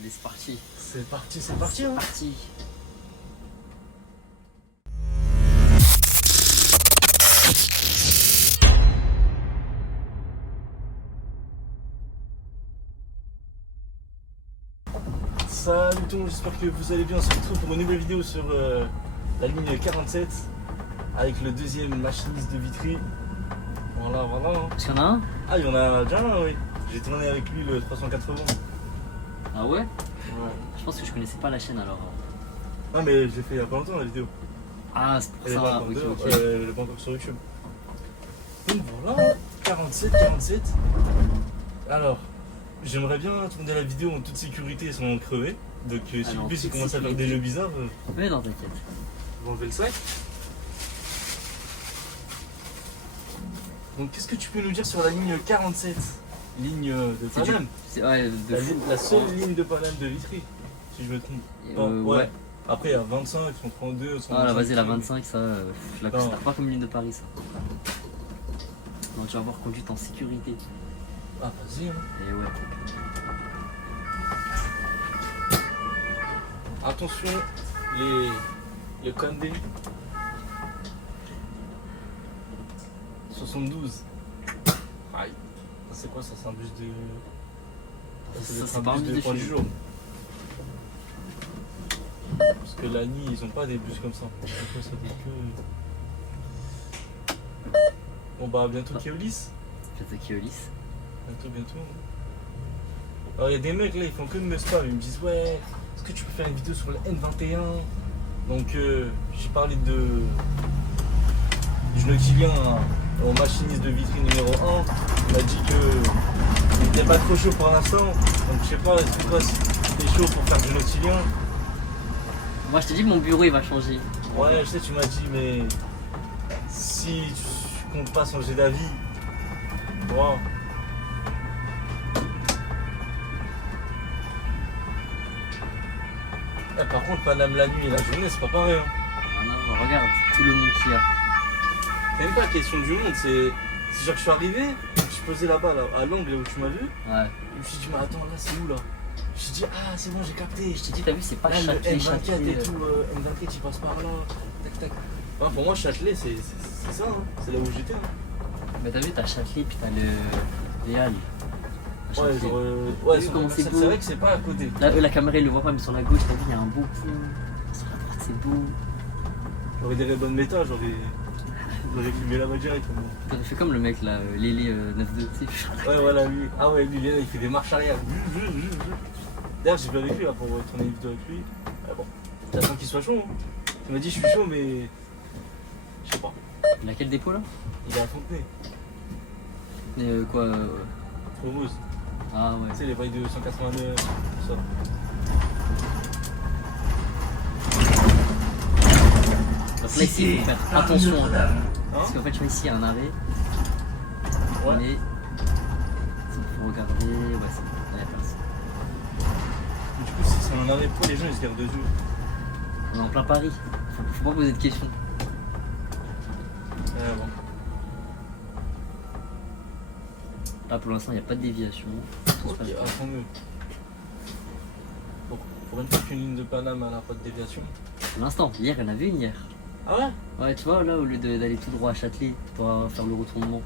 Allez, c'est parti. C'est parti, c'est parti. Hein. Parti. Salut tout le monde, j'espère que vous allez bien. On se retrouve pour une nouvelle vidéo sur la ligne 47 avec le deuxième machiniste de Vitry. Voilà, voilà. Hein. Est-ce qu'il y en a un? Ah, il y en a déjà un, oui. J'ai tourné avec lui le 380. Ah ouais? Ouais. Je pense que je connaissais pas la chaîne alors. Ah, mais j'ai fait il y a pas longtemps la vidéo. Ah, c'est pour Elle est pas ça. encore Ok, dehors, ok. elle est pas encore sur YouTube. Donc voilà, 47. Alors, j'aimerais bien tourner la vidéo en toute sécurité sans crever. Donc si Alors, le bus toute commence à faire des sécurité. jeux bizarres, Mais non, t'inquiète. on va enlever le sac. Donc qu'est-ce que tu peux nous dire sur la ligne 47? Ligne de C'est du- Paname. C'est ouais, de fou. La seule ligne de Paname de Vitry, si je me trompe. Pas- Ouais. Après il y a 25, 32, 35. Ah là, vas-y, la 25, ça, je la Non. considère pas comme une ligne de Paris, ça. Non, tu vas voir conduite en sécurité. Ah vas-y hein. Et ouais. Attention, les Condé. 72. Aïe. Ça, c'est quoi ça? C'est un bus de. Ça, doit c'est être pas un bus de point du chez jour. Parce que l'ANI, ils ont pas des bus comme ça. Après, ça fait que. Bon bah bientôt Keolis. Peut-être Keolis. Bientôt. Alors il y a des mecs là, ils font que de me spam. Ils me disent ouais, est-ce que tu peux faire une vidéo sur le N21? Donc j'ai parlé du noctilien au machiniste de Vitry numéro 1. Il m'a dit que il n'était pas trop chaud pour l'instant. Donc je sais pas, est-ce que toi si t'es chaud pour faire du noctilien? Moi, je t'ai dit que mon bureau il va changer. Ouais, je sais, tu m'as dit, mais si tu comptes pas changer d'avis, wow. Par contre, Paname la nuit et la journée, c'est pas pareil. Hein. Ah non, regarde, tout le monde qu'il y a. C'est même pas question du monde, c'est genre je suis arrivé, je suis posé là-bas, là, à l'angle où tu m'as vu. Ouais. Je me suis dit, mais attends, là c'est où là? Je me suis dit, ah c'est bon, j'ai capté. Je t'ai dit, t'as vu, c'est pas Là, le Châtelet, M24 Châtelet. et tout, M24 il passe par là, tac. Ouais, pour moi, Châtelet, c'est ça, hein. C'est là où j'étais. Hein. Mais t'as vu, t'as Châtelet, puis t'as les Halles. À Ouais, Châtelet. genre, T'as vu sur comment le c'est c'est beau? vrai que c'est pas à côté. Là, la caméra, il le voit pas, mais sur la gauche, t'as vu, il y a un beau pont. Sur la droite, c'est beau. J'aurais des bonnes méta, j'aurais filmé là-bas direct. T'aurais fait comme le mec là, Lélé 9-2, tu sais. Ouais, voilà, lui. Ah ouais, lui, il fait des marches arrière. D'ailleurs, j'ai vu avec lui là, pour tourner une vidéo avec lui. Ah bon, j'attends qu'il soit chaud. Hein. Il m'a dit, je suis chaud, mais. Je sais pas. Il a quel dépôt là? Il est à Fontenay, Quoi Promose. Ah ouais. Tu sais, les bails de 189, tout ça. Donc là, ici, il faut faire attention. Parce Hein? qu'en fait, tu vois, ici, il y a un arrêt. Ouais. Mais. Il faut regarder. Ouais, c'est bon, là, il y a personne. Du coup, si c'est un arrêt pour les gens, ils se gardent dessus. On est en plein Paris. Faut pas poser de questions. Bon. Là, pour l'instant, il n'y a pas de déviation. Tout se Ok, passe bien. tant mieux. Bon, pour une fois qu'une ligne de Paname, elle n'a pas de déviation. Pour l'instant, hier, il y en avait une hier. Ah ouais? Ouais, tu vois, là, au lieu d'aller tout droit à Châtelet pour faire le retournement,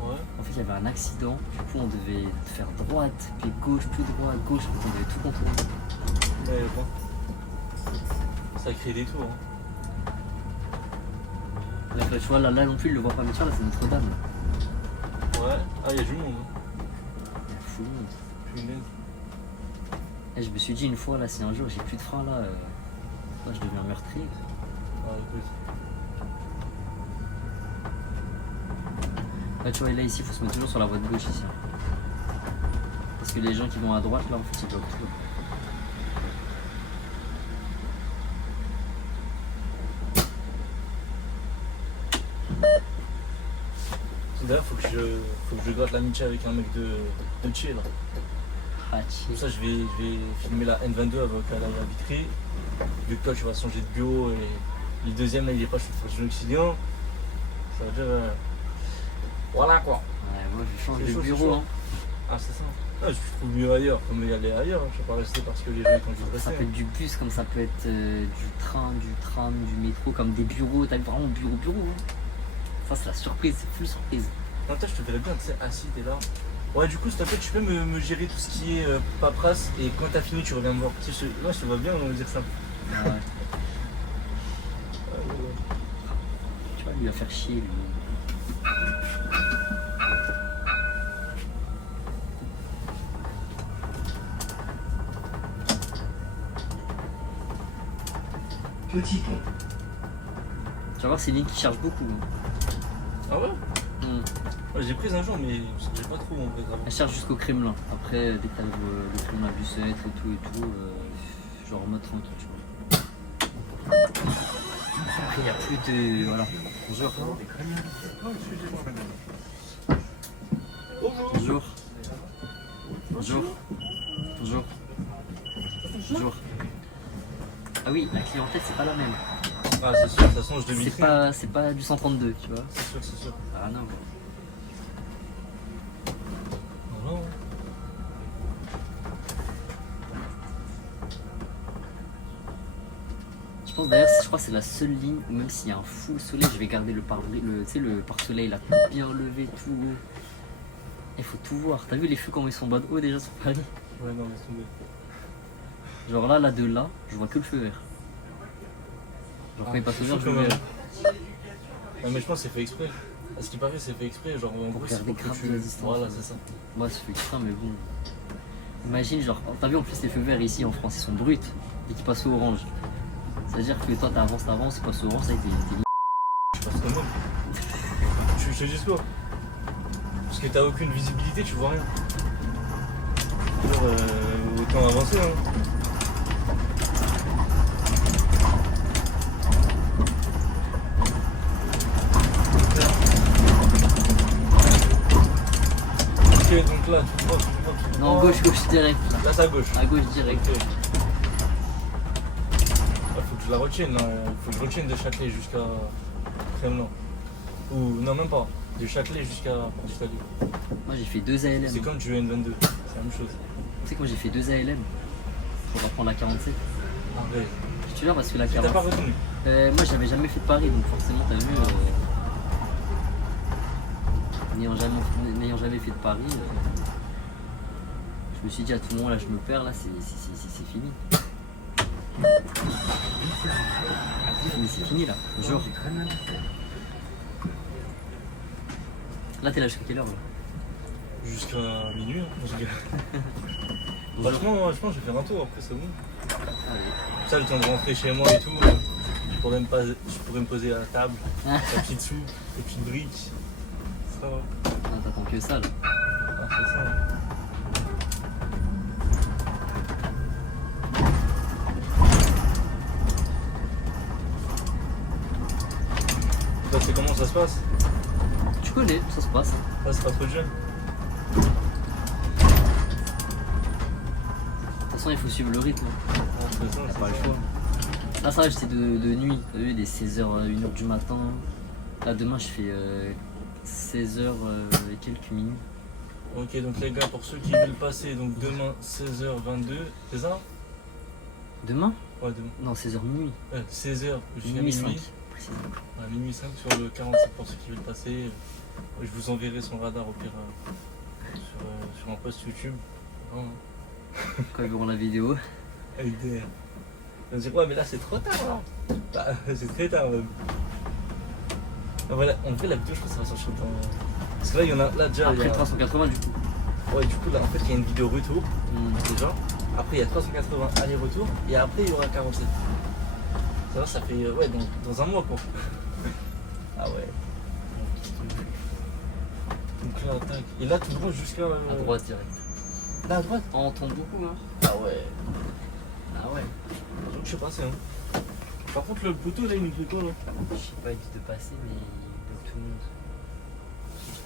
Ouais. en fait, il y avait un accident. Du coup, on devait faire droite, puis gauche, tout droit, gauche. En fait, on devait tout contourner. Ouais, bon. Ça crée des tours. Hein. Là, tu vois, là non plus, il le voit pas. Mais tu vois, là, c'est Notre-Dame. Ouais. Ah, il y a du monde. Hein. Il y a fou le monde. Punaise. Et je me suis dit une fois, là, si un jour j'ai plus de frein, là, je deviens meurtrier. Ah, écoute. Là, tu vois, là, ici, il faut se mettre toujours sur la voie de gauche, ici. Parce que les gens qui vont à droite, là, en fait, ils bloquent tout. D'ailleurs, faut que je gratte l'amitié avec un mec de Tché là. Ah, Comme ça, je vais filmer la N22 avec la Vitry. Vu que toi, tu vas changer de bio et le deuxième, là, il est pas chaud de faire du noctilien. Ça veut dire. Voilà quoi. Ouais, moi, je change C'est de chaud, c'est bureau, chaud. hein. Ah, c'est ça. Ah, je trouve mieux ailleurs, comme y aller ailleurs. Je vais pas rester parce que les gens ils ont dû Ça rester. peut être du bus, comme ça peut être du train, du tram, du métro, comme des bureaux. T'as vraiment bureau. Hein. Ça, c'est la surprise, c'est full surprise. Non, toi, je te verrais bien, tu sais, assis, t'es là. Ouais, du coup, s'il te plaît, tu peux me gérer tout ce qui est paperasse et quand t'as fini, tu reviens me voir. Tu sais, moi, je te vois bien, on va dire ça. Ah ouais. Tu vois, lui va faire chier, lui. Petit pont. Tu vas voir, c'est une ligne qui charge beaucoup. Hein. Ah ouais? Hmm. Ouais, j'ai pris un jour, mais j'ai pas trop en vrai. Elle charge jusqu'au Kremlin. Après, dès que t'as le Kremlin Bicêtre et tout, genre en mode tranquille, tu vois. Après, il n'y a plus de. Voilà. Bonjour. Bonjour. Bonjour. Bonjour. Bonjour. Ah oui, la clientèle, c'est pas la même. Ah, c'est sûr, ça change de vitrine. C'est pas du 132, tu vois. C'est sûr. Ah non, quoi. Non. Je pense d'ailleurs, je crois que c'est la seule ligne où même s'il y a un full soleil, je vais garder le pare-soleil là, bien levé, tout haut. Il faut tout voir. T'as vu les feux comment ils sont en bas de haut déjà sur Paris? Ouais, non, laisse tomber. Genre là, de là, je vois que le feu vert. Genre quand il passe au vert, je le vert. Non, mais je pense que c'est fait exprès. À ce qui paraît, c'est fait exprès. Genre, en gros, c'est garder pour que grave tu. de la distance. Voilà, c'est ça. Moi, c'est fait exprès, mais bon. Imagine, genre, t'as vu en plus les feux verts ici en France, ils sont bruts et qu'ils passent au orange. C'est-à-dire que toi, t'avances, tu passes au orange, ça y est, t'es Je passe quand même. Je te dis quoi? Parce que t'as aucune visibilité, tu vois rien. Genre, autant avancer, hein. Ok, donc là, tu crois. Non, gauche, direct. Là, c'est à gauche. À gauche, direct. Ok. Faut que je la retienne, hein. Faut que je retienne de Châtelet jusqu'à Kremlin. Ou non, même pas. De Châtelet jusqu'à Porte d'Italie. Moi, j'ai fait 2 ALM. C'est comme du N22, c'est la même chose. Tu sais que moi, j'ai fait 2 ALM. Pour reprendre la 47. Arrête. Je te jure, parce que la T'as pas 47. retenu? Moi, j'avais jamais fait de Paris, donc forcément, t'as vu. N'ayant jamais fait de Paris, je me suis dit à tout moment, là, je me perds, là, c'est fini. C'est fini, là. Bonjour. Là, t'es là jusqu'à quelle heure, là? Jusqu'à minuit, hein, parce que- Bonjour. Franchement, je vais faire un tour, après c'est bon. Allez. Ça, le temps de rentrer chez moi et tout, je pourrais me poser à la table, la petite soupe, les petites briques. Ça va. Ah, t'attends que ça, là. Ah, c'est ça. Hein. Toi, c'est comment ça se passe? Tu connais, ça se passe. Là, c'est pas trop de jeu. De toute façon, il faut suivre le rythme. Ah, c'est ça, T'as c'est pas le ça. choix. Là, ça va, j'étais de nuit. T'as vu, des 16h, 1h du matin. Là, demain, je fais 16h et quelques minutes. Ok, donc les gars, pour ceux qui veulent passer, donc demain 16h22, c'est ça? Demain? Ouais, demain. Non, 16h minuit. 16h jusqu'à Minuit 5. minuit. Précisément. Ouais, minuit 5 sur le 47 pour ceux qui veulent passer. Je vous enverrai son radar au pire sur un post YouTube. Hein. Quand ils verront la vidéo. Avec des. Ils vont dire ouais mais là c'est trop tard là. Bah, c'est très tard même. Ah, voilà, en vrai la vidéo je pense que ça va sortir dans. Parce que là il y en a. Là déjà il y Après a... 380 du coup. Ouais du coup là en fait il y a une vidéo retour déjà. Après il y a 380 aller-retour et après il y aura 47. Ça va, ça fait ouais dans un mois quoi. Ah ouais. Donc là tac. Et là tout droit jusqu'à. À droite direct. Là à droite. Oh, on tombe beaucoup, hein. Ah ouais. Ah ouais. Donc je suis passé hein. Par contre le poteau là il nous fait quoi là? Je sais pas, il dit de passer, mais il bloque tout le monde.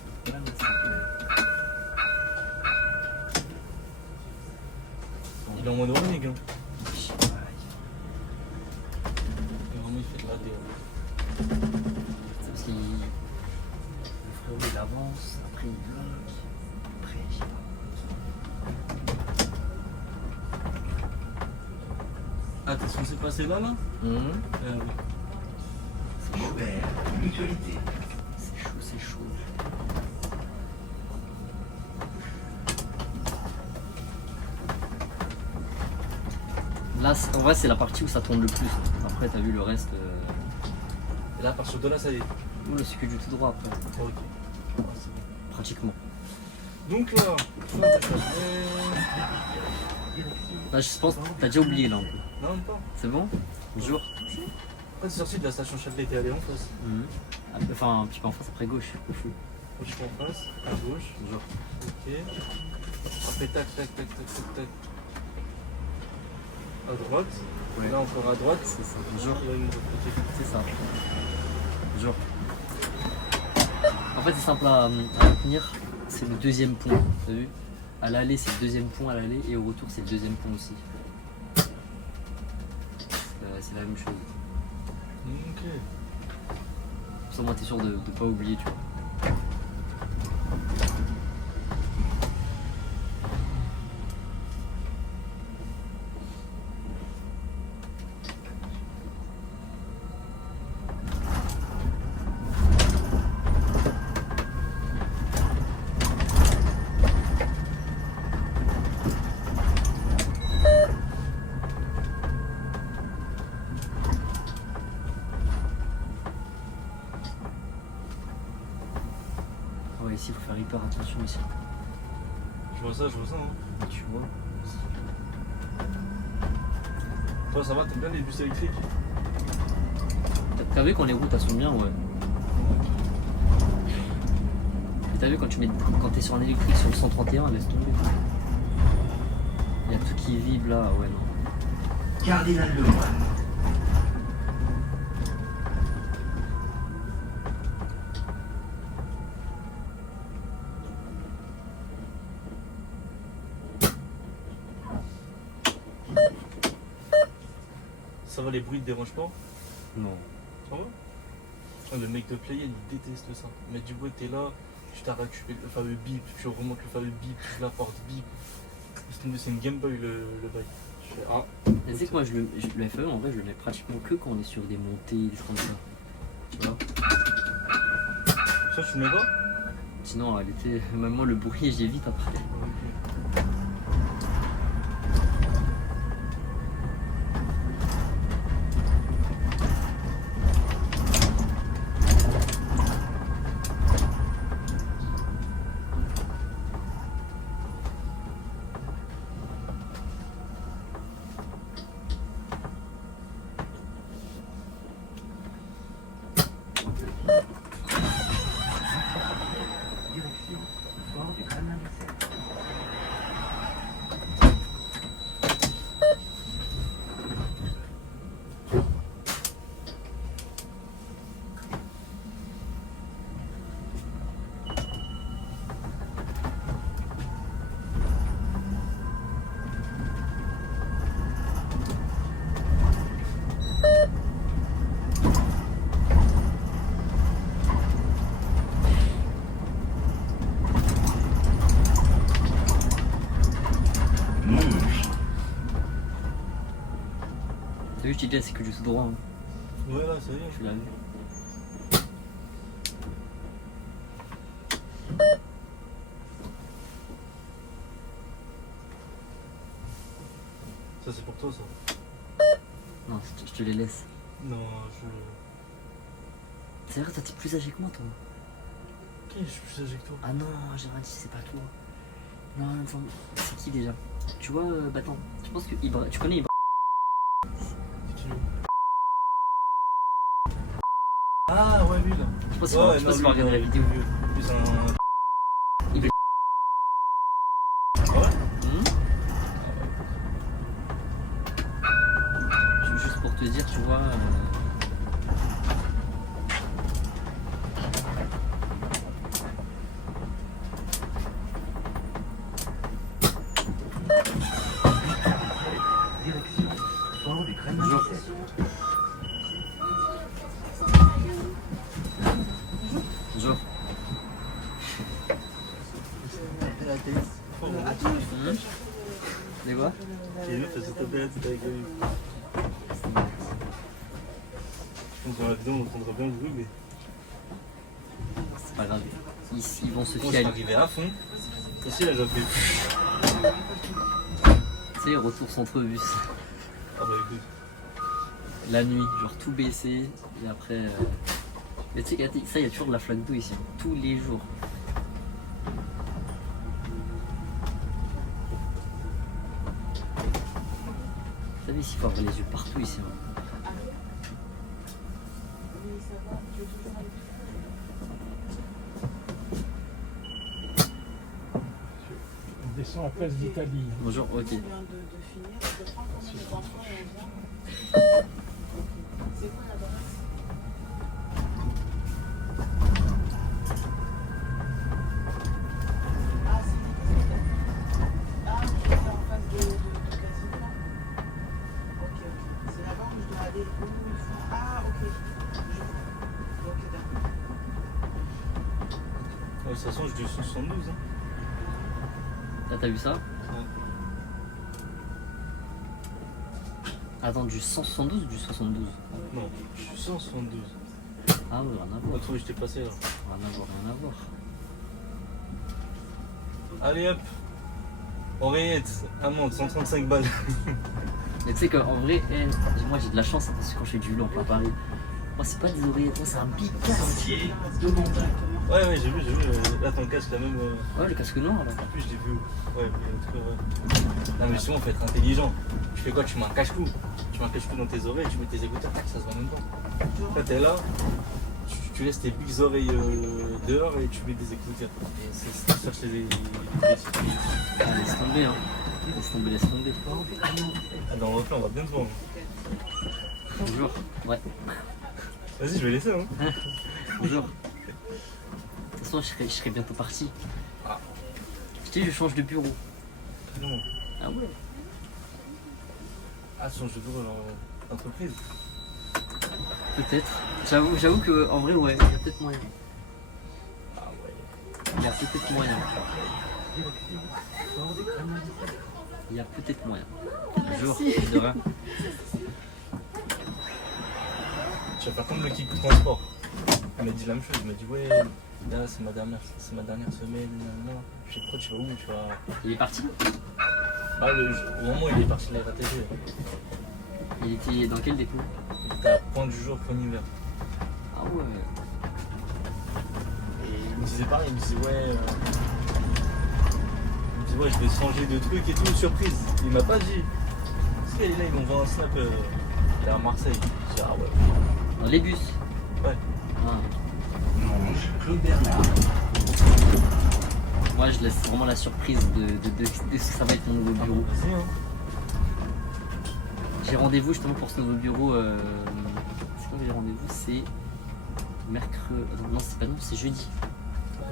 Le problème, c'est que. Il est en mode warning hein. Je sais pas. Et vraiment il fait de la DA. C'est parce qu'il. Le frérot il avance, après il bloque. Après, je sais pas. Ah, t'es censé passer là, là Mhm. Oui. Robert, mutualité. C'est chaud, c'est chaud. Là, en vrai, c'est la partie où ça tourne le plus. Après, t'as vu le reste. Et là, à partir de là, ça y est. Oula, c'est que du tout droit après. Ok. Ah, c'est bon. Pratiquement. Donc là, Là, je pense que t'as déjà oublié là un peu. non, même pas. C'est bon? Bonjour. Quand t'es sorti de la station Châtelet, t'es allé en face. Mhm. Enfin, un petit peu en face, après gauche, au fou. Moi, je suis en face, à gauche. Bonjour. Ok. Après, tac, tac, tac, tac, tac, tac. À droite. Ouais. Là, encore à droite. C'est ça. Bonjour. Là, une autre côté. C'est ça. Bonjour. En fait, c'est simple à retenir. C'est le deuxième pont. T'as vu? À l'aller, c'est le deuxième pont à l'aller. Et au retour, c'est le deuxième pont aussi. C'est la même chose. Ok. Comme ça, moi, t'es sûr de pas oublier, tu vois. Ouais, ici, il faut faire hyper attention ici. Je vois ça, hein. Tu vois. Toi, ça va, t'aimes bien les bus électriques? T'as vu quand les routes elles sont bien, ouais. Et t'as vu quand t'es sur un électrique sur le 131, laisse tomber. Il y a tout qui vibre là, ouais non. Cardinal Lemoine. Ça va, les bruits te dérangent pas? Non. Ça va? Ah, le mec de Playel, il déteste ça. Mais du coup, t'es là, tu t'arrêtes, tu fais le fameux bip, tu remontes le fameux bip, tu la porte bip. C'est une Game Boy le bail. Je fais ah. Tu sais que moi, le FE, en vrai, je le mets pratiquement que quand on est sur des montées, des trucs comme ça. Tu vois. Ça, tu le mets pas? Sinon, elle était. Même moi, le bruit, j'évite après. Ok. Direction Fort du Kremlin. T'as vu, je t'ai dit, c'est que du tout droit. Hein. Ouais, là, ça y est. Tu l'as vu. Ça, c'est pour toi, ça. Non, je te les laisse. Non, C'est vrai, toi, t'es plus âgé que moi, toi. Ok, je suis plus âgé que toi. Ah non, j'ai rien dit, c'est pas toi. Non, attends, c'est qui déjà? Tu vois, bah attends, tu penses que tu connais Ibra? C'est qui, lui? Ah, ouais, lui, là. Je pense qu'il va regarder la vidéo. Lui, c'est un. Il- Ah ouais? Juste pour te dire, tu vois. Direction Fort du Kremlin. Bonjour. Bonjour. Oh, C'est quoi? J'ai vu, t'as cette tête avec lui. pense que dans la vidéo, on entendra bien le bruit, mais. C'est pas grave. Ils vont se Moi, fier je à suis arrivé à fond. Aussi, là, j'ai fait. Tu sais, retour centre-bus. Ah bah écoute. La nuit, genre tout baissé. Et après. Mais tu sais, ça, il y a toujours de la flaque d'eau ici. Tous les jours. T'as vu, ici, il faut avoir les yeux partout ici. Hein. On descend à Place d'Italie. Bonjour, ok. On vient de finir, je prends quand même les enfants et on vient. C'est quoi l'adresse? Ah, c'est en face de Casino. Ok. C'est là-bas où je dois aller. Où ils font. Ah, ok. Ok, d'accord. De toute façon, je dis 72. Hein. Là, t'as vu ça? Attends, du 172 ou du 72? Non, je suis 172. Ah ouais, rien à voir. L'autre fois, je t'ai passé là. Rien à voir, rien à voir. Allez hop. Oreillette, amende, 135 balles. Mais tu sais qu'en vrai, moi j'ai de la chance parce que quand je fais du vélo en plein Paris, moi c'est pas des oreillettes, moi c'est un big casque. Sentier demandé. Ouais, j'ai vu. Là, ton casque, là même. Ouais, le casque noir là. En plus, je l'ai vu où? Ouais, mais en tout cas, ouais. Non, mais justement, faut être intelligent. Tu fais quoi? Tu mets un cache-cou. Tu mets un cache-cou dans tes oreilles, tu mets tes écouteurs, tac, ça se voit même pas. Là, t'es là, tu laisses tes big oreilles dehors et tu mets des écouteurs. Et c'est ça, c'est les. Ah, laisse tomber, hein. Laisse tomber, laisse tomber. Ah, dans le reflet, on va bien te voir. Bonjour. Ouais, Vas-y, je vais laisser, hein. bonjour. De toute façon, je serai bientôt parti. Ah. Je te dis, je change de bureau. Non. Ah ouais? Ah, son jeu de rôle en entreprise. Peut-être. J'avoue que en vrai, ouais, il y a peut-être moyen. Ah ouais. Il y a peut-être moyen. Direction Fort des Kremlins. Il y a peut-être moyen. Bonjour, de rien. Tu vas faire comme l'équipe transport. Elle m'a dit la même chose. Elle m'a dit, ouais, là, c'est ma dernière semaine. Non. Je sais pas, tu vas où? Tu vas. Il est parti? Bah, au moment où il est parti de la RATP, Il était dans quel dépôt? il était à Point du Jour, Point d'Hiver. Ah ouais. Et il me disait pareil, il me disait ouais, je vais changer de truc et tout, surprise. Il m'a pas dit. Parce que là, ils m'ont envoyé un snap là, à Marseille. Je dis, ah ouais. Dans les bus? Ouais. Ah. Longe Claude Bernard. Moi, je laisse vraiment la surprise de ce que ça va être mon nouveau bureau. Vas-y, hein. J'ai rendez-vous justement pour ce nouveau bureau. C'est quand j'ai rendez-vous? C'est mercredi. Non, c'est pas non, c'est jeudi.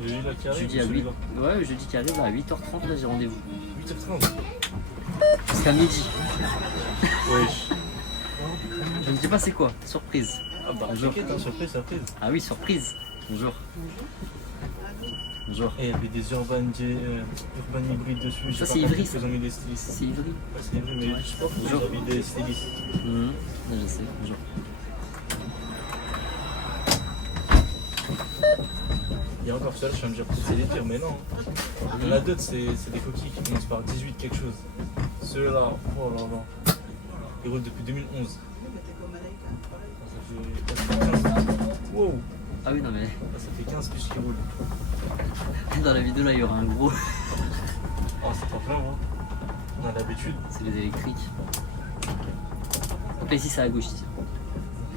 J'ai eu la qui arrive. Jeudi à 8. Ouais, jeudi qui arrive à 8h30. Là, j'ai rendez-vous. 8h30. Jusqu'à midi. Wesh. Je ne sais pas c'est quoi. Surprise. Ah bah, Bonjour. t'inquiète, hein, surprise. Ah oui, surprise. Bonjour. Bonjour. Et il y avait des urban hybrides dessus. Je Ça, sais c'est pas Ivry, pourquoi ça. ils ont mis des stylistes. C'est Ivry. Ouais, c'est Ivry, mais Ouais. je sais pas pourquoi Bonjour. ils ont mis des stylistes. Ouais, je sais. Bonjour. Il y a encore ceux-là, je viens de dire que c'est les pires, mais non. Il y en a d'autres, c'est des coquilles qui commencent par 18 quelque chose. Ceux-là, oh là là. Ils roulent depuis 2011. Ça fait 15. Wow. Ah oui, non mais Ça fait 15 piges qui roulent. dans la vidéo là, il y aura un gros. Oh, c'est pas plein, hein. On a l'habitude. C'est les électriques. Donc là, ici, c'est à gauche. Ici.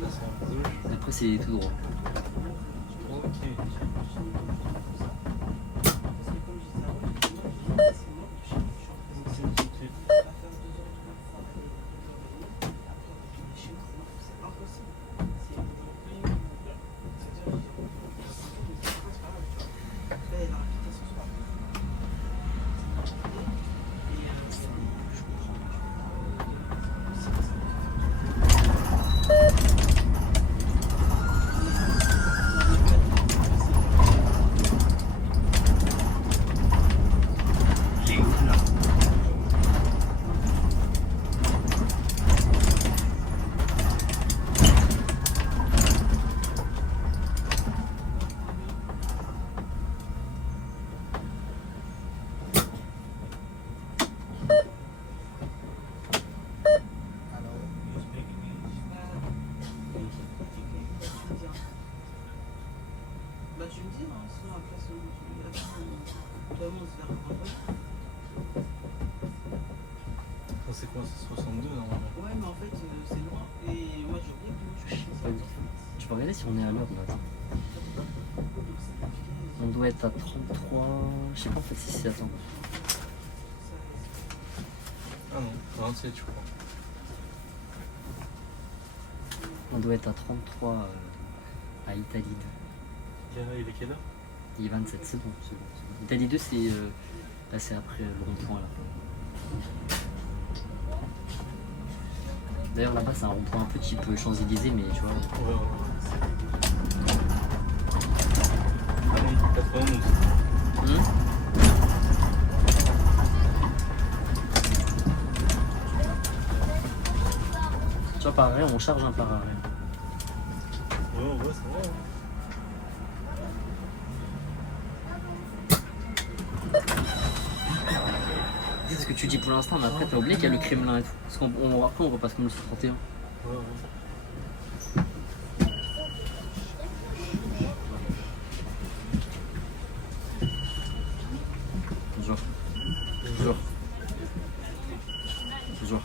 Là, c'est un peu. Et après, c'est tout droit. Ok. quoi? C'est 62 normalement. Ouais, mais en fait, c'est loin. Et moi, j'ai oublié que je suis Pas du tout. Tu peux regarder si on est à l'heure là. Attends. On doit être à 33. Je sais pas en fait si c'est. Attends. Ah non, 27 je crois. On doit être à 33 à Italie 2. Il est quelle heure? Il est 27, c'est bon. C'est bon. Italie 2, c'est là, c'est après le rond-point là. D'ailleurs là-bas c'est un rond-point un peu type Champs-Élysées mais tu vois. Ouais. Allez, 91. Tu vois par arrêt on charge un par arrêt. Ouais, on voit, ça va. Hein. C'est ce que tu dis pour l'instant mais après t'as oublié qu'il y a le Kremlin et tout. Parce qu'après on repasse comme le 31. Ouais. Bonjour. Bonjour. Bonjour.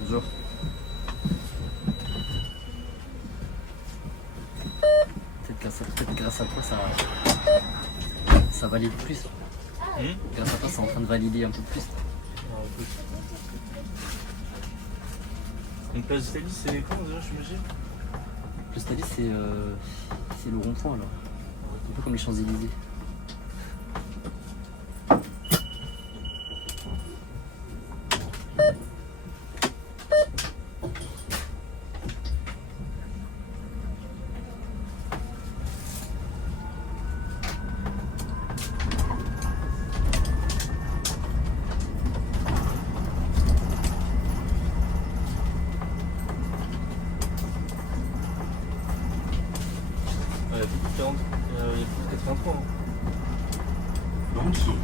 Bonjour. Peut-être grâce à toi ça valide plus. Grâce à toi c'est en train de valider un peu plus. Ah, écoute. Une place d'Italie, c'est comment déjà, je me dis? Le Stadi c'est le rond-point là. Un peu comme les Champs-Élysées. Il y a plus de 40, il y a plus de 83. Hein. En dessous.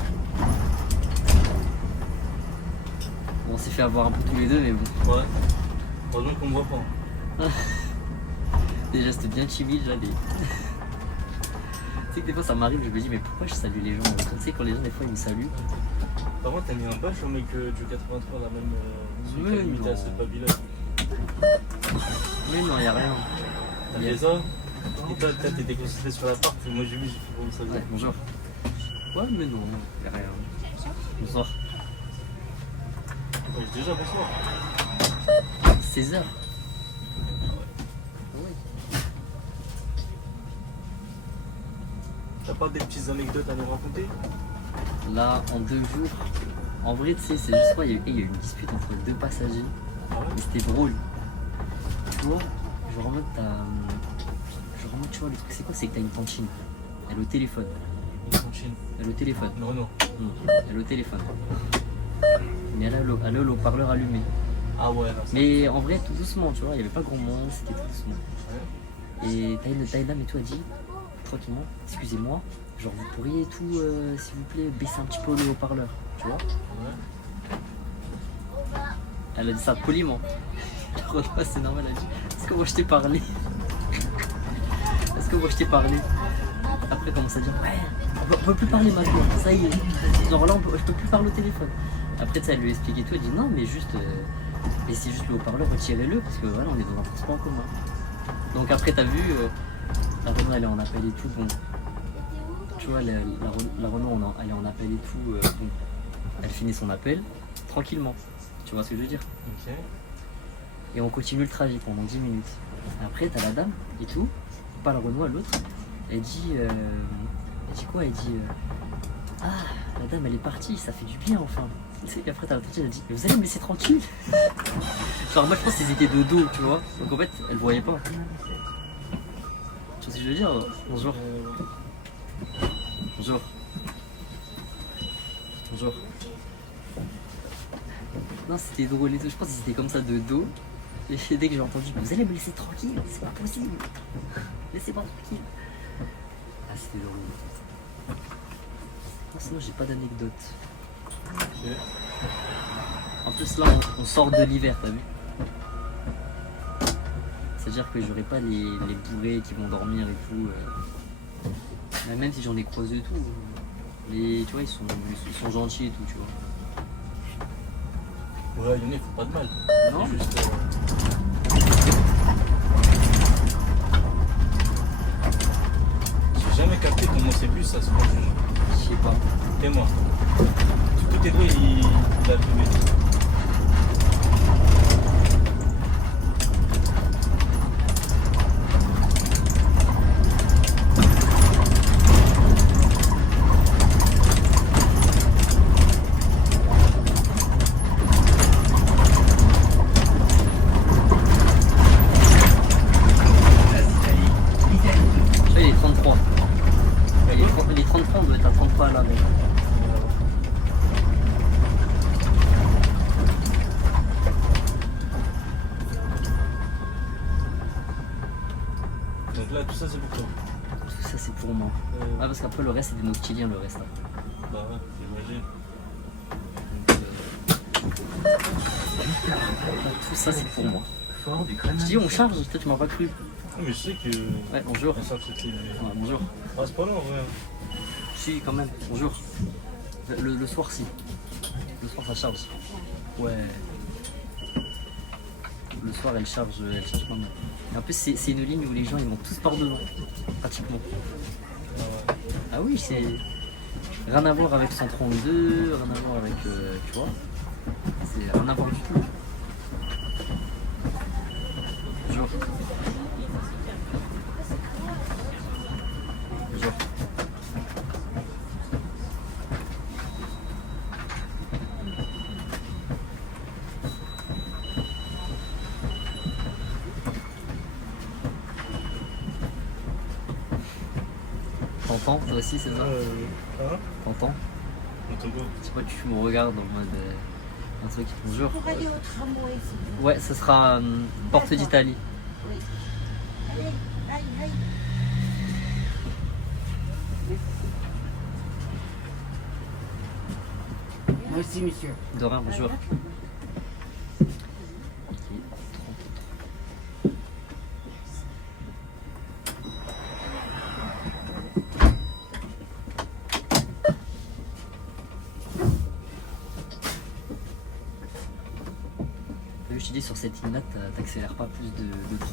Bon, on s'est fait avoir un peu tous les deux mais bon. Ouais. Heureusement qu'on me voit pas. Déjà c'était bien timide là. Tu sais que des fois ça m'arrive, je me dis mais pourquoi je salue les gens en retour. Tu sais quand les gens des fois ils me saluent. Par contre, t'as mis un badge au mec du 83 là, même celui qui a Mais limité à non. cette Babylone. Mais non, y a rien. T'as fait ça? Et toi, t'étais concentré sur l'appart, et moi j'ai vu, j'ai fait bon, ça Ouais, vient. bonjour. Ouais, mais non, y a rien. Bonsoir. Ouais, déjà bonsoir. 16h. T'as pas des petites anecdotes à nous raconter? Là, en 2 jours. En vrai, tu sais, c'est juste quoi, il y a eu une dispute entre 2 passagers. Ah ouais? Mais c'était drôle. Tu vois, je remonte, tu vois, le truc c'est quoi? C'est que t'as une cantine. Elle est au téléphone. Une cantine. Elle est au téléphone. Non, non. Elle est au téléphone. Mais elle a le haut-parleur allumé. Ah ouais, non, ça. Mais en vrai, tout doucement, tu vois, il n'y avait pas grand monde, c'était tout doucement. Et t'as une dame et tout a dit, tranquillement, excusez-moi, genre vous pourriez tout, s'il vous plaît, baisser un petit peu le haut-parleur, tu vois. Ouais. Elle a dit ça poliment. Renoir, c'est normal, elle a dit, est-ce que moi je t'ai parlé? Est-ce que moi je t'ai parlé? Après, elle commence à dire, ouais, on peut plus parler maintenant, ça y est. Genre là, je peux plus parler au téléphone. Après, tu sais, elle lui explique et tout, elle dit, non, mais juste, laissez juste le haut-parleur, retirez-le, parce que voilà, on est dans un transport en commun. Donc après, t'as vu, la Renault, elle est en appel et tout, bon. Tu vois, la Renault, elle est en appel et tout, bon. Elle finit son appel, tranquillement. Tu vois ce que je veux dire? Ok. Et on continue le trajet pendant 10 minutes. Après, t'as la dame et tout, pas la Renault, l'autre. Elle dit quoi? Elle dit ah, la dame elle est partie, ça fait du bien enfin. Tu sais, et après t'as l'autre elle dit mais vous allez me laisser tranquille. Genre moi je pense qu'ils étaient de dos, tu vois. Donc en fait elle voyait pas. Tu vois ce que je veux dire? Bonjour. Bonjour. Bonjour. Non c'était drôle et tout, je pense qu'ils étaient comme ça de dos. Et dès que j'ai entendu, mais vous allez me laisser tranquille, c'est pas possible. Laissez-moi tranquille. Ah, c'était drôle. Non, sinon, j'ai pas d'anecdote. Ok. En plus, là, on sort de l'hiver, t'as vu? C'est-à-dire que j'aurai pas les bourrés qui vont dormir et tout. Mais même si j'en ai croisé et tout. Mais tu vois, ils sont gentils et tout, tu vois. Ouais, il y en a, ils font pas de mal. Non. C'est juste. J'ai jamais capté comment ces bus ça se passe. Je sais pas. T'es mort. Tous tes doigts, il a trouvé. Il est 33. Il est 33, on doit être à 33 là. Mais... Donc là, tout ça, c'est pour toi. Tout ça c'est pour moi. Ah parce qu'après le reste c'est des noctiliens le reste. Là. Bah ouais, j'imagine. Tout ça c'est pour moi. Fort du Je crâne. dis on charge, peut-être tu m'as pas cru. Oui, mais je sais que. Ouais, bonjour. Ça, c'était. Ouais, bonjour. Ah, c'est pas long, ouais. Si, quand même. Bonjour. Le soir, si. Le soir, ça charge. Ouais. Le soir, elle charge pas mal. Et en plus, c'est une ligne où les gens, ils vont tous par devant. Pratiquement. Ah ouais. Ah oui, c'est... Rien à voir avec 132, rien à voir avec... tu vois. C'est rien à voir du tout. Bonjour. Bonjour. T'entends toi aussi c'est ça? Hein? T'entends? Attends quoi? Je sais pas, tu me regardes en mode un truc. Bonjour. Pour aller au tramway, c'est Ouais, ce sera Porte d'Italie. oui. Allez, aïe, aïe. Merci, monsieur. De rien, bonjour. Je te dis sur cette ligne-là, t'accélères pas plus de 30.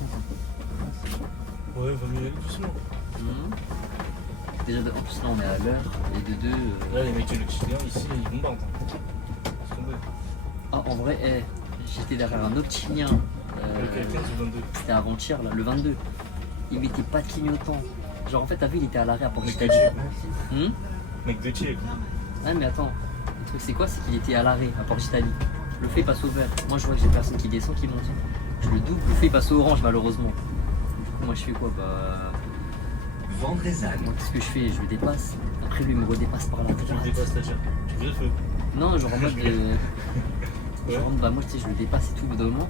Ouais, va mieux aller doucement. Déjà, en plus là on est à l'heure, et de deux. Là, les mecs de l'Occident, ici, ils bombardent. Laisse tomber. Ah, en vrai, j'étais derrière un autre Chilien. Ok, 15 ou 22. C'était avant-hier, là, le 22. Il mettait pas de clignotant. Genre, en fait, t'as vu, il était à l'arrêt à Porte Mec de d'Italie. Tché. Mec de Tché. Ouais, mais attends. Le truc, c'est quoi? C'est qu'il était à l'arrêt à Porte d'Italie. Le feu il passe au vert. Moi, je vois que j'ai personne qui descend, qui monte. Je le double, le feu il passe au orange, malheureusement. Du coup, moi, je fais quoi? Bah. Vendrézanne. Moi, qu'est-ce que je fais? Je le dépasse. Après, lui, il me redépasse par la Tu le droite. dépasses, c'est-à-dire. Tu fais le feu. Non, genre en mode. Genre, bah, moi, tu sais, je le dépasse et tout, au bout d'un moment.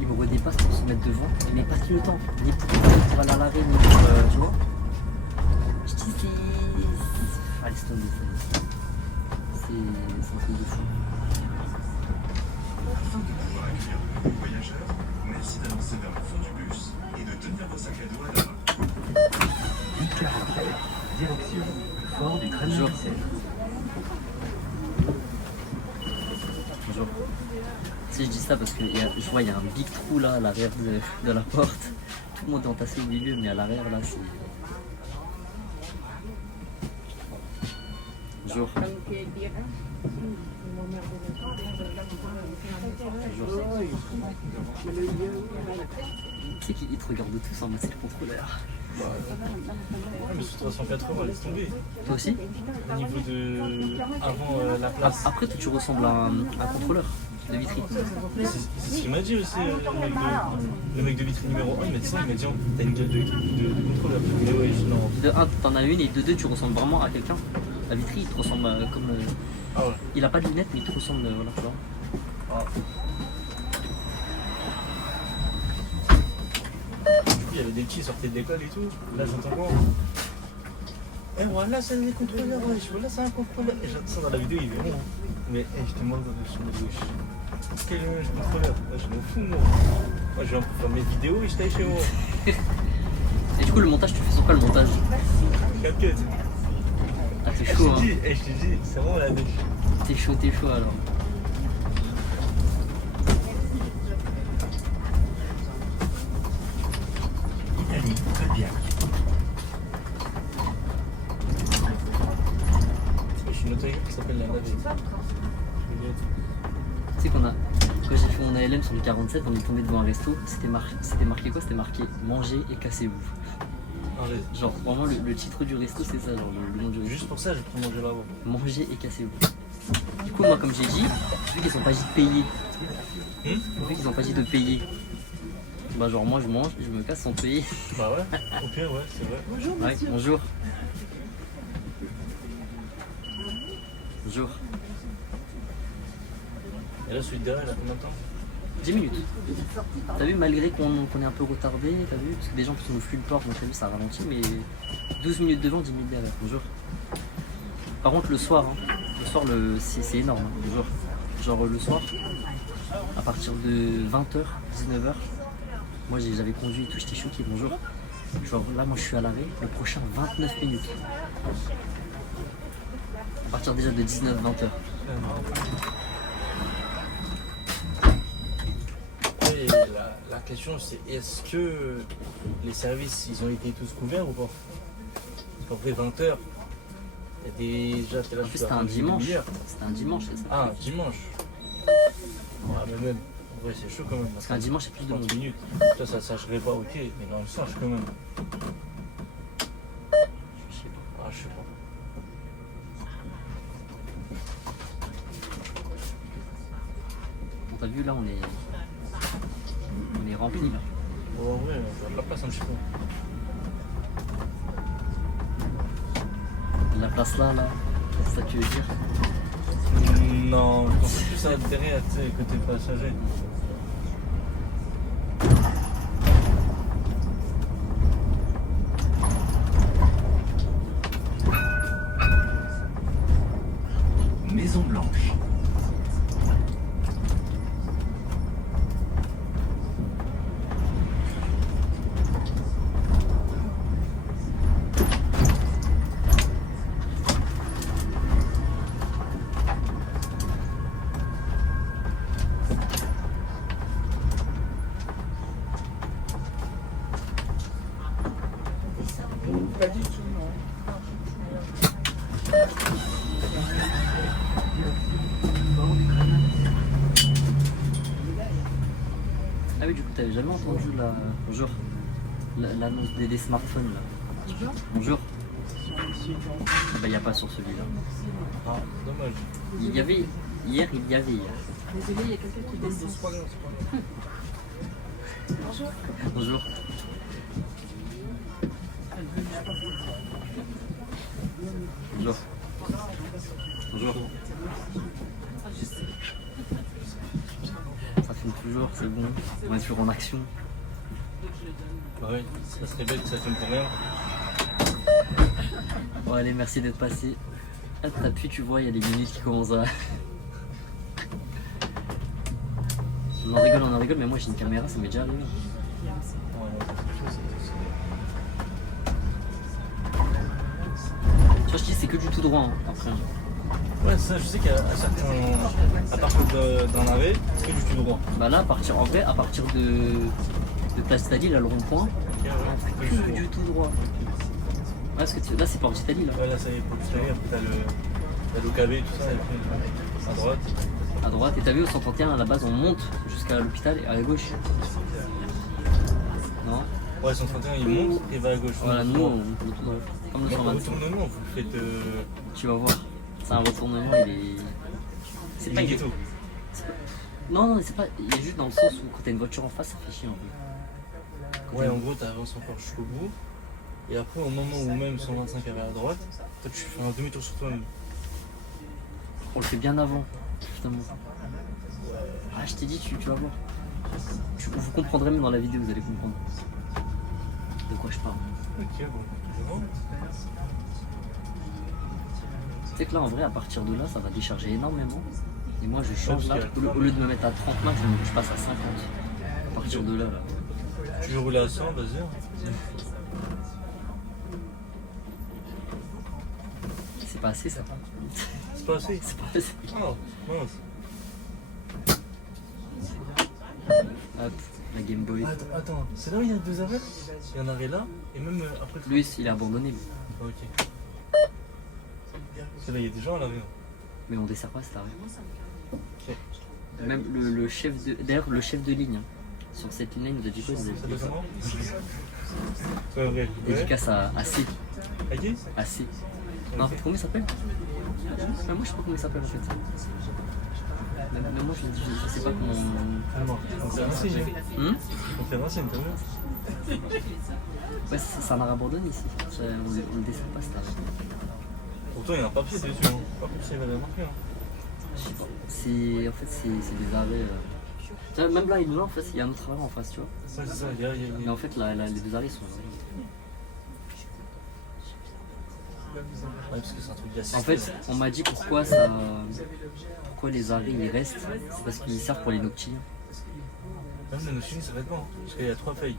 Il me redépasse pour se mettre devant. Il met pas de clignotant. Ni pour aller à l'arrêt, ni pour. Tu vois? Je dis, c'est. Allez, c'est un truc de fou. Afin de pouvoir accueillir de nouveaux voyageurs, merci d'avancer vers le fond du bus et de tenir vos sacs à dos à la main. 8h43. Direction Fort du crâne. Bonjour. Bonjour. Si je dis ça parce que je vois il y a un big trou là à l'arrière de la porte. Tout le monde est entassé au milieu, mais à l'arrière là c'est. Bonjour. Tu sais qu'ils te regardent tous en mode c'est le contrôleur. Ouais, mais sur 380, laisse tomber. Toi aussi? Au niveau de. Avant la place. Après toi tu ressembles à un contrôleur de Vitry. C'est ce qu'il m'a dit aussi, le mec de vitrine numéro 1. Il m'a dit ça, il m'a dit oh, t'as une gueule de contrôleur. Mais ouais, non. De 1 t'en as une et de 2 tu ressembles vraiment à quelqu'un. À Vitry il te ressemble comme. Ah ouais. Il a pas de lunettes mais il te ressemble voilà tu vois. Ah. Il y avait des petits sortis de l'école et tout. Là, j'entends quoi? Eh, voilà, c'est des contrôleurs, wesh. Voilà, c'est un contrôleur. Et j'entends ça dans la vidéo, il est bon. Mais je te demande, je suis en mode wesh. Quel contrôleur? Ouais, je m'en fous, moi. Moi, je viens pour faire mes vidéos et je t'aille chez moi. Et du coup le montage tu fais sur quoi le montage? CapCut. Ah t'es chaud hein. Je te dis, c'est vraiment la dèche. T'es chaud alors. sais qu'on a. Quand j'ai fait mon ALM sur le 47, on est tombé devant un resto. C'était marqué quoi? C'était marqué manger et cassez-vous. Arrête. Genre vraiment le titre du resto c'est ça, genre le nom du resto. Juste pour ça, je prends manger là-bas. Manger et cassez-vous. Du coup moi comme j'ai dit, vu qu'ils ont pas dit de payer, vu qu'ils ont pas dit de payer, bah genre moi je mange, je me casse sans payer. Bah ouais, au pire, ouais, c'est vrai. Ouais, bonjour. Bonjour. Et là, celui de derrière, il a combien de temps? 10 minutes. T'as vu, malgré qu'on est un peu retardé, t'as vu, parce que des gens qui nous fuient le port, donc t'as vu, ça ralentit, mais 12 minutes devant, 10 minutes derrière. Bonjour. Par contre, le soir, c'est énorme. Hein. Bonjour. Genre le soir, à partir de 20h, 19h, moi j'avais conduit et tout, j'étais choqué. Bonjour. Genre là, moi je suis à l'arrêt, le prochain 29 minutes. À partir déjà de 19-20h. Et la question, c'est est-ce que les services, ils ont été tous couverts ou pas? Parce qu'en vrai, 20h, il y a déjà... En plus, c'était un dimanche. C'était un dimanche, c'est ça? Ah, dimanche. Ouais, mais même, en vrai, c'est chaud quand même. Parce qu'un dimanche, c'est plus de 30 monde. minutes. Ça sacherait pas, ok, mais dans le sens quand même. Je sais pas. Ah, je sais pas. Bon, t'as vu, là, on est rempli, là. Ouais, ouais, on a de la place un petit peu. La place là, c'est ça que tu veux dire? Non, je pensais plus à derrière, tu sais, côté passager. Maison Blanche. Pas du tout, non. Ah oui, du coup, t'avais jamais entendu la... Bonjour. L'annonce des smartphones, là. Bonjour. Ah bah, il n'y a pas sur celui-là. Ah, dommage. Il y avait... Hier, il y avait hier. Désolé, il y a quelqu'un qui descend. C'est pas grave, c'est pas grave. Bonjour. Bonjour. Bonjour. Bonjour. Ça filme toujours, c'est bon. On est toujours en action. Bah oui, ça serait bête que ça filme pour rien. Bon allez, merci d'être passé. Ah, t'appuies, tu vois, il y a des minutes qui commencent à... On en rigole, mais moi j'ai une caméra, ça m'est déjà arrivé. Ouais, Tu vois, je dis c'est que du tout droit, hein, après. ouais, ça, je sais qu'à certains. À partir d'un arrêt, c'est que du tout droit. Bah là, à partir de Place d'Italie, là, le rond-point, que du tout droit. Ouais, parce que là, c'est Porte d'Italie, là. Ouais, là, ça y est, pour tout à l'heure, t'as l'OKB, tout ça, et puis à droite. À droite, et t'as vu au 131, à la base, on monte jusqu'à l'hôpital et à gauche. Non? Ouais, 131, il monte et va à gauche. Voilà, nous, on monte tout droit. Comme le Non, 125. retournement, vous le faites. Tu vas voir. C'est un retournement, il est. C'est pas ghetto. Non, c'est pas. Il est juste dans le sens où quand t'as une voiture en face, ça fait chier un peu. Quand Ouais, t'as en une- gros, t'avances encore jusqu'au bout. Et après, au moment où même 125 arrive à droite, toi, tu fais un demi-tour sur toi-même. On le fait bien avant, justement. Ah, je t'ai dit, tu vas voir. Vous comprendrez même dans la vidéo, vous allez comprendre. De quoi je parle. Ok, bon. C'est bon. Tu sais que là, en vrai, à partir de là, ça va décharger énormément. Et moi, je change là, parce qu'il y a au lieu de me mettre à 30 max, je passe à 50. À partir de là. Tu veux rouler à 100, vas-y. C'est pas assez, ça. C'est pas assez. C'est pas assez. Ah, mince. Hop, la Game Boy. Attends, c'est là où il y a deux arrêts? Il y a un arrêt là, et même après le Lui, il est abandonné, lui. Ok. Parce que là, il y a des gens à l'arrêt. Mais on dessert pas cet arrêt. Ok. Même le chef de. D'ailleurs, le chef de ligne, hein, sur cette ligne, il nous a dit quoi? Il nous a Ça dit doit comment? C'est vrai. dédicace à C. À qui? À C. Non, en fait, comment il s'appelle? Moi, je sais pas comment il s'appelle en fait. Même moi, je sais pas comment. On fait un signe. On fait un signe, t'as vu? Ouais, c'est un abandonné ici. On le dessine pas, cet arabe. Pourtant, il y a un papier dessus. Hein. Pas comme s'il y avait marqué. Hein. Je sais pas. En fait, c'est des arrêts. Tu vois, même là, il en face, il y a un autre arrêt en face, tu vois. Ça, c'est ça. Il y a. Mais en fait, les deux arrêts sont. Ouais, parce que c'est un truc d'assisté. En fait, on m'a dit pourquoi les arrêts ils restent. C'est parce qu'ils servent pour les noctis. Même les notions, c'est vêtements. Parce qu'il y a 3 feuilles.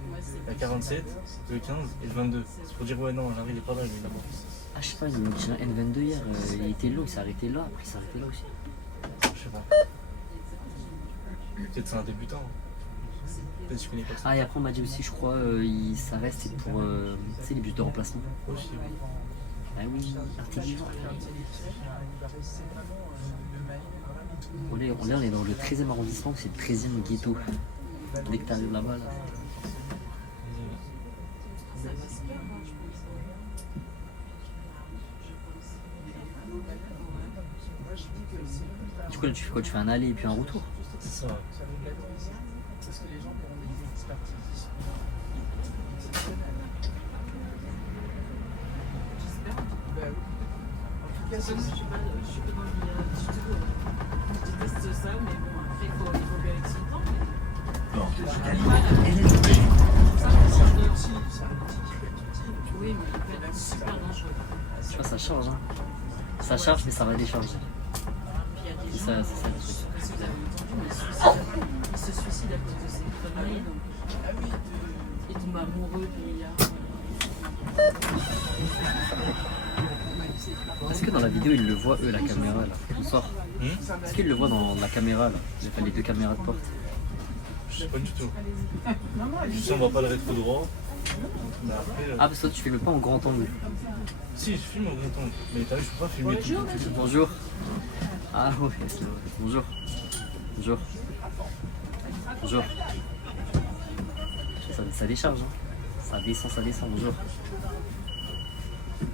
Il y a 47, le 15 et le 22. C'est pour dire, ouais, non, j'arrive, il est pas là, lui, d'abord. Ah, je sais pas, le noctis N22 hier, il était long, il s'est arrêté là, après il s'est arrêté là aussi. Je sais pas. Peut-être c'est un débutant. Hein. Peut-être que je connais pas ça. Ah, et après, on m'a dit aussi, je crois, ça reste c'est pour tu sais, les bus de remplacement. Aussi, oui. Ah oui, intelligent. Là, on est dans le 13e arrondissement, c'est le 13e ghetto. Dès que t'arrives là-bas, là. Du coup, là, tu fais quoi? Tu fais un aller et puis un retour? C'est ça. Je suis pas dans le je déteste ça, mais bon, après, il faut évoluer avec son temps. Porte d'Italie électrique. Ça, oui, mais il peut être super dangereux. Tu vois, ça charge, hein. Ça charge, mais ça va décharger. Puis il y a des C'est gens, ça, c'est ça. parce que vous avez entendu, mais ils se suicident à cause de ces conneries, donc ils tombent amoureux, puis il y a... Est-ce que dans la vidéo, ils le voient, eux, la caméra, là? Bonsoir. Est-ce qu'ils le voient dans la caméra, là? Enfin, les deux caméras de porte. Je sais pas du tout. Je sais, on voit pas le rétro droit. Mais après. Ah, parce que toi, tu filmes pas en grand angle. Si, je filme en grand temps. Mais t'as vu, je peux pas filmer tout. Bonjour. Ah, ouais, c'est vrai. Bonjour. Bonjour. Bonjour. Ça décharge, hein. Ça descend. Bonjour.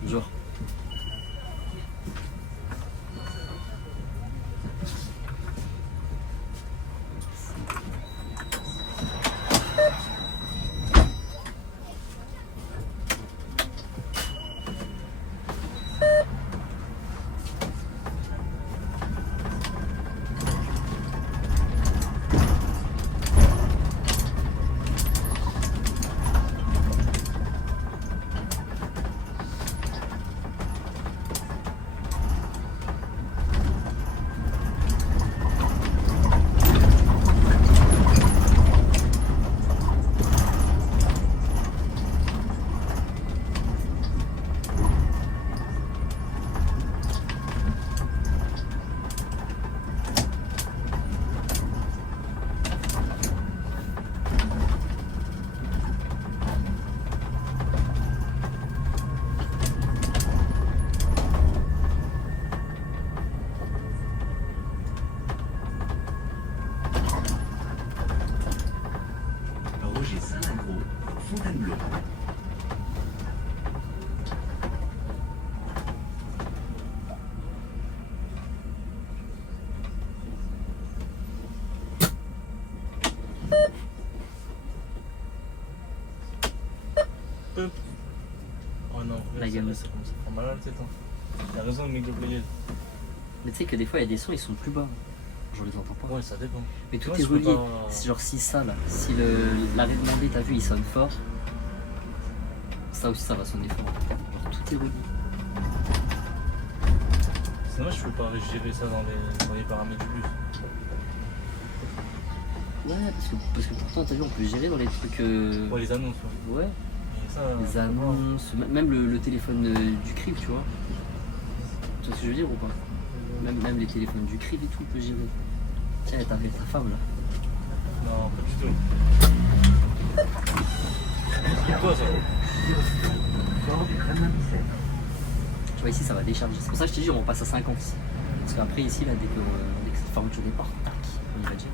Bonjour. Roger Salingro, Fontainebleau. Oh non, La gamme. ça prend mal à la tête. Hein. T'as raison, le mec de Playel. Mais tu sais que des fois, il y a des sons, ils sont plus bas. Je les entends pas. Ouais, ça dépend. Mais tout Moi, est je peux relié. pas- C'est genre si ça là, si l'arrêt demandé, t'as vu, il sonne fort, ça aussi ça va sonner fort. Genre tout est relié. C'est dommage, je peux pas gérer ça dans les paramètres du bus. Ouais, parce que pourtant, t'as vu, on peut gérer dans les trucs. Ouais, les annonces, ouais. Ouais, Et ça, les annonces, même le téléphone du CRIF, tu vois. Tu vois ce que je veux dire ou pas? Même les téléphones du CRIF et tout, on peut gérer. Tiens, t'arrives ta femme là. Non, pas du tout. C'est quoi ça? Port du Kremlin 17. Tu vois, ici ça va décharger. C'est pour ça que je te dis, on passe à 50. Parce qu'après, ici, là, dès que cette fermeture des portes, tac. On y va dire.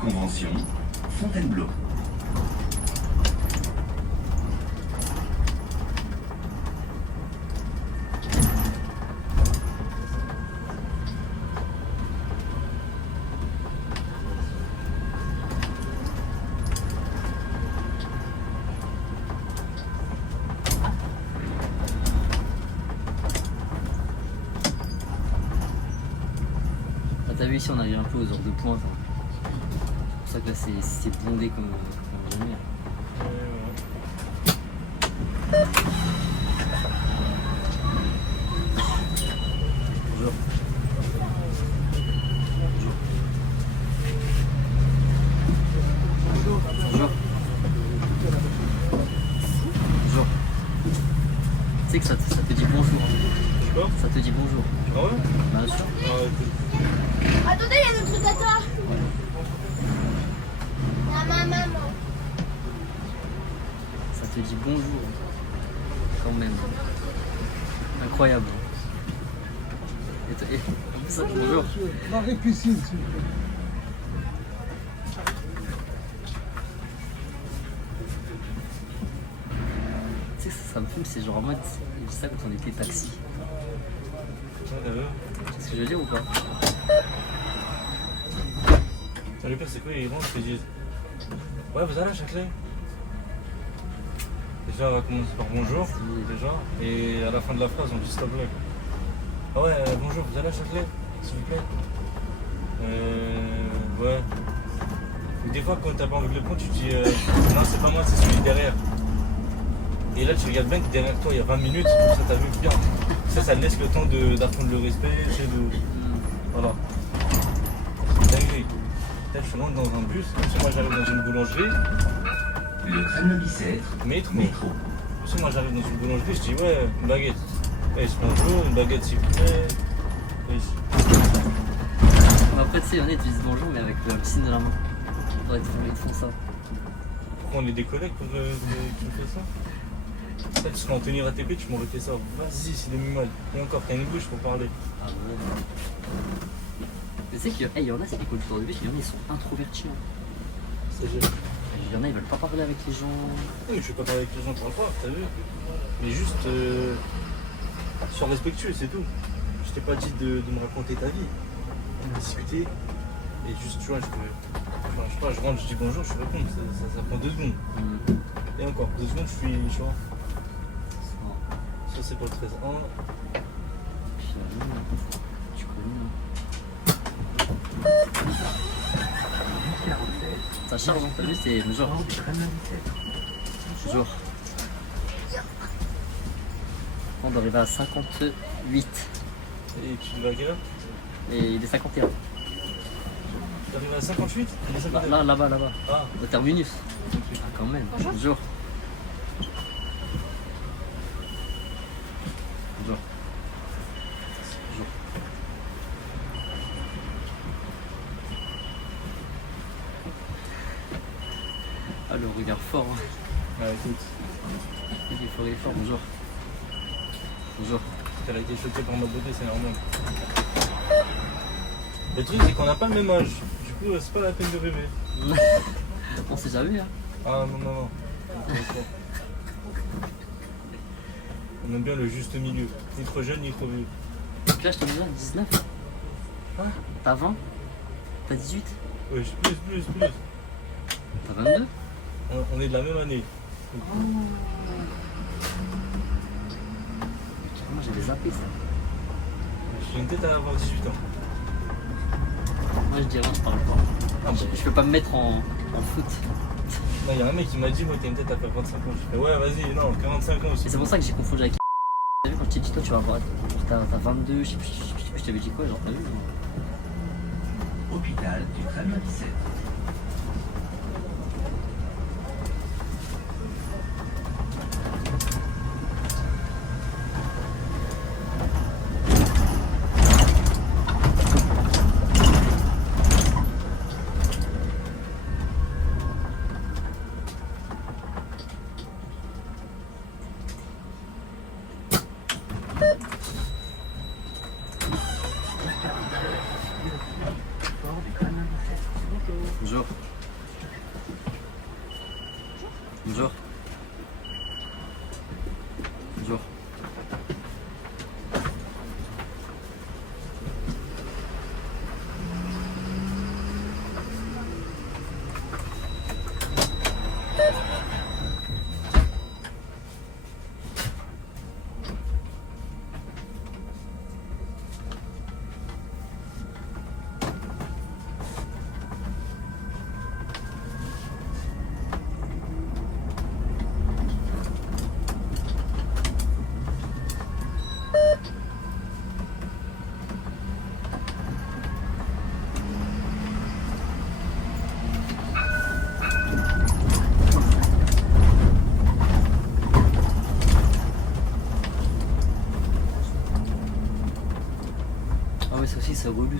Convention, Fontainebleau. Ah, t'as vu ici on arrive un peu aux heures de pointe. Hein. C'est pour ça que là c'est bondé comme jamais. Bonjour. Bonjour. Bonjour. Bonjour. Tu sais que ça te dit bonjour. Quoi? Ça te dit bonjour. Ah ouais? Bien sûr. Ah ouais, cool. Attendez, il y a notre tata. La maman. Ça te dit bonjour. Quand même. Incroyable. Et ça, bonjour. Marie Piscine, s'il vous plaît. Tu sais, ça me fume, c'est genre en mode. Je sais quand on était taxi. Ah, d'accord. Tu sais ce que je veux dire ou pas? Le pire, c'est quoi? Ils rentrent et ils disent ouais, vous allez à Châtelet? Déjà, on va commencer par bonjour, déjà, et à la fin de la phrase, on dit stop là. Ah ouais, bonjour, vous allez à Châtelet, s'il vous plaît? Ouais. Et des fois, quand t'as pas envie de le prendre, tu dis non, c'est pas moi, c'est celui derrière. Et là, tu regardes bien que derrière toi, il y a 20 minutes, ça t'a vu bien. Ça te laisse le temps d'apprendre le respect, voilà. Dinguerie. Peut-être je rentre dans un bus, si moi j'arrive dans une boulangerie, Le Kremlin Bicêtre, métro. métro. Si moi j'arrive dans une boulangerie, je dis ouais, une baguette. Eh, bonjour, une baguette s'il vous plaît. Oui. Après, tu sais, il y en a qui disent bonjour, mais avec le signe de la main. Faudrait qu'ils font ça. Pourquoi on est des collègues pour que tu me fais ça? Peut-être tu serais en tenue ATP, tu m'aurais fait ça. Vas-y, c'est des mal. Et encore, t'as une bouche pour parler. Ah ouais. Tu sais qu'il y en a, c'est des conducteurs de bus, il y en a, ils sont introvertis. Hein. C'est-à-dire. Il y en a, ils veulent pas parler avec les gens. Oui, je vais pas parler avec les gens pour le voir, t'as vu? Mais juste, sois respectueux, c'est tout. Je t'ai pas dit de me raconter ta vie. On a discuté. Et juste, tu vois, je sais pas, je rentre, je dis bonjour, je réponds. Ça prend 2 secondes. Et encore, 2 secondes, je suis, tu vois. Ça, c'est pour le 13-1. Puis, tu connais, hein. 1047, Ça charge, hein, t'as vu, c'est bonjour. port du Kremlin Bicêtre. Bonjour. On doit arriver à 58. Et tu vas à quelle heure? Et il est 51. T'arrives à 58? Là-bas. Ah, Au terminus. Ah, quand même. Bonjour. Bonjour. Bonjour. Ah, le regard fort. Hein. ouais, écoute. Il faut aller fort. Bonjour. Bonjour. Elle a été choquée par ma beauté, c'est normal. Le truc, c'est qu'on n'a pas le même âge. Du coup, c'est pas la peine de rêver. On sait jamais, hein. Ah non. On aime bien le juste milieu. Ni trop jeune, ni trop vieux. Donc là, je te dis 19. Hein? T'as 20. T'as 18. Ouais, plus. T'as 22. On est de la même année. Moi, j'avais zappé ça. J'ai une tête à avoir 18 ans. Moi, je dirais, je parle pas. Ah, bah. Je peux pas me mettre en foot. Non, il y a un mec qui m'a dit, moi, t'as une tête à faire 25 ans. Je fais, ouais, vas-y, non, 45 ans aussi. Et c'est pour ça que j'ai confondu avec. T'as vu quand je t'ai dit, toi, tu vas avoir. T'as 22, je sais plus, je t'avais dit quoi, genre, t'as vu? hôpital du Kremlin 17. Bonjour. Bonjour. Bonjour. Ah ouais, ça aussi, ça relue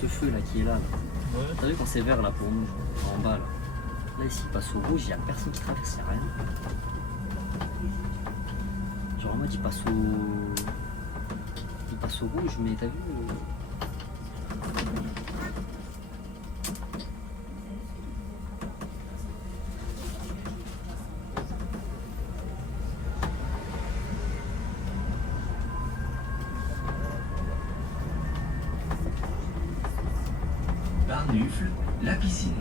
ce feu là qui est là. Ouais. T'as vu quand c'est vert là pour nous, en bas là. Là ici, il passe au rouge, il n'y a personne qui traverse, il n'y a rien. Genre en mode il passe au rouge, mais t'as vu Barnufle, la piscine.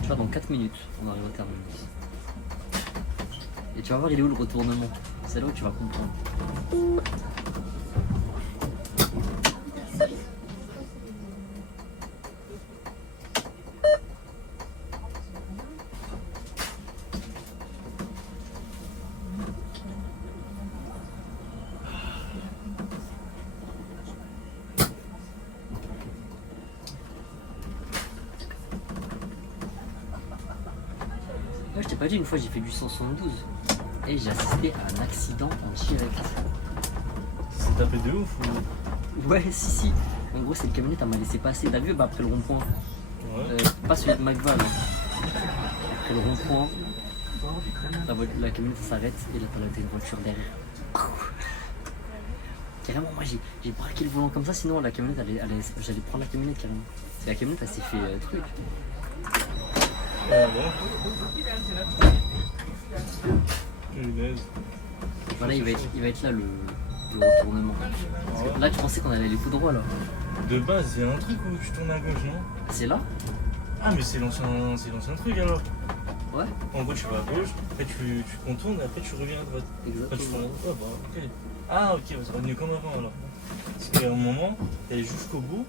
Tu vois, dans 4 minutes, on arrive au terminus. Et tu vas voir, il est où le retournement? C'est là où tu vas comprendre. Moi, je t'ai pas dit, une fois j'ai fait du 172 et j'ai assisté à un accident en direct. C'est tapé de ouf ou... Ouais, si. En gros, cette camionnette, elle m'a laissé passer. T'as vu, bah, après le rond-point. Ouais. Pas celui de McVal. Après le rond-point, la camionnette s'arrête et là, t'as une voiture derrière. Carrément, moi j'ai braqué le volant comme ça, sinon la camionnette, j'allais prendre la camionnette carrément. C'est la camionnette, elle s'est fait truc. Ah bon. Punaise. Voilà, il va être là le retournement. Ah ouais. Là, tu pensais qu'on allait aller tout droit là. De base, il y a un truc où tu tournes à gauche, non? C'est là? Ah, mais c'est l'ancien truc alors. Ouais, En gros, tu vas à gauche, après tu contournes et après tu reviens à droite. Après, tu exactement. fais bah, ok. Ah, ok, c'est revenu comme avant alors. Parce qu'à un moment, t'allais jusqu'au bout,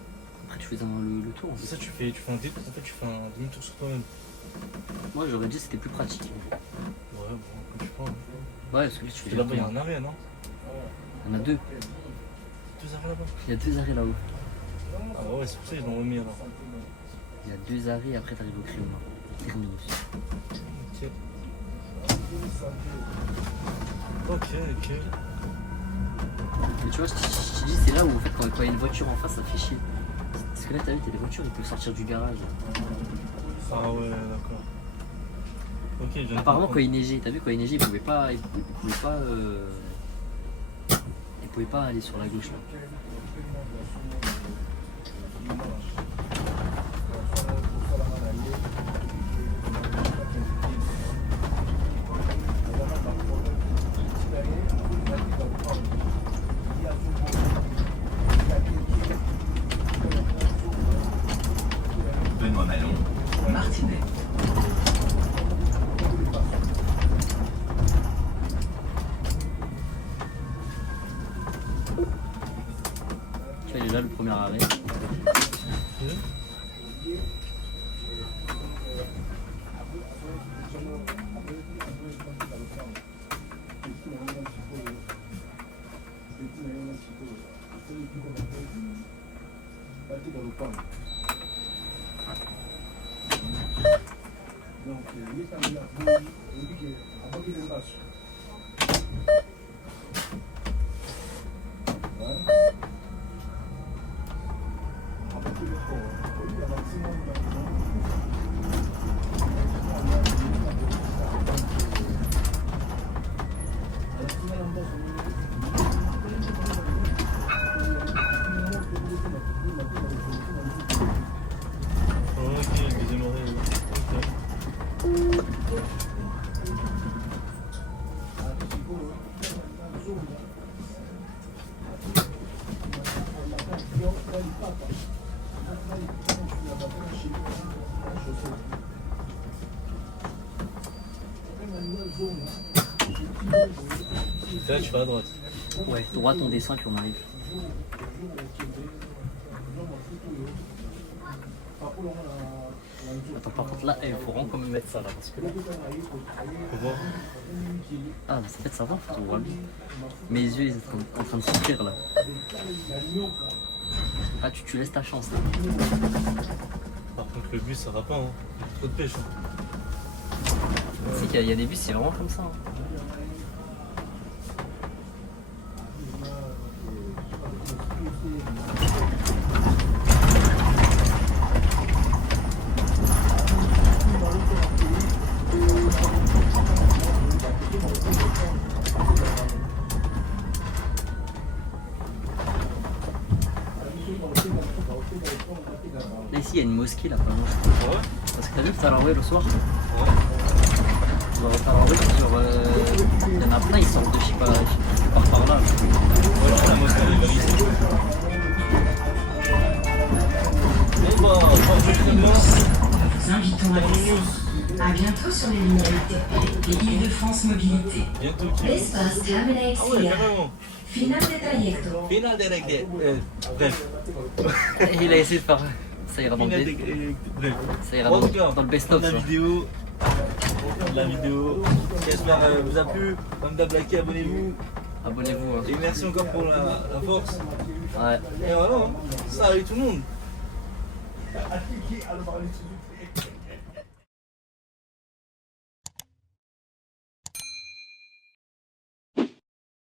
Après, tu faisais le tour. et ça, tu fais un détour, en fait, tu fais un demi-tour sur toi-même. Moi, j'aurais dit que c'était plus pratique. Ouais, bon, quand tu prends. Ouais, parce que là, tu fais Et là-bas, il y a directement. un arrêt, non? Il y en a deux. 2 arrêts là-bas. Il y a 2 arrêts là-haut. Ah, bah ouais, c'est pour ça qu'ils l'ont remis alors. Il y a 2 arrêts et après, t'arrives au Créoma. Terminus. Ok. Mais tu vois, je te dis, c'est là où en fait, quand il y a une voiture en face, ça fait chier. Parce que là, t'as vu, t'as des voitures, ils peuvent sortir du garage. Ah ouais, d'accord. Ok, je viens de Apparemment, quand comprendre. il neigeait, t'as vu, quand il neigeait, ils pouvaient pas aller sur la gauche là. Benoît Malon, Martinet. Tu vois, il est là le premier arrêt. Ok, deuxième oreille. Ok. C'est là que je fais à droite. Ouais, droite, on descend, puis on arrive. Attends, par contre, là, il faut vraiment quand même mettre ça là. Parce que là. Faut voir. Ah, mais en fait, ça va, faut voir bien. Mes yeux, ils sont en train de souffrir là. Ah, tu laisses ta chance là. Par contre, le bus, ça va pas. Hein. Trop de pêche. Hein. C'est qu'il y a des bus, c'est vraiment comme ça. Hein. Là, ici, il y a une mosquée là, pas loin. Ouais. Parce que t'as vu tout à l'heure, ouais, le soir, Ouais. on va refaire un route sur. Il y en a plein, ils sortent de je sais pas par là. Voilà, la mosquée elle est vers ici. Bon bah, justement, Nous invitons à descendre. À bientôt sur les lignes LTP et Île-de-France Mobilité. bientôt qui. This bus terminates Ah ouais, here. carrément. Final de trayecto. Final des règles. Bref. Il a essayé de faire. Ça ira dans le Final best. des bref. Ça ira En tout cas, dans le best-of. la ça. vidéo. La vidéo. J'espère vous a plu. Comme d'hab, likez, abonnez-vous. Abonnez-vous. Hein. Et merci encore pour la force. Ouais. Et voilà. Hein. Salut tout le monde.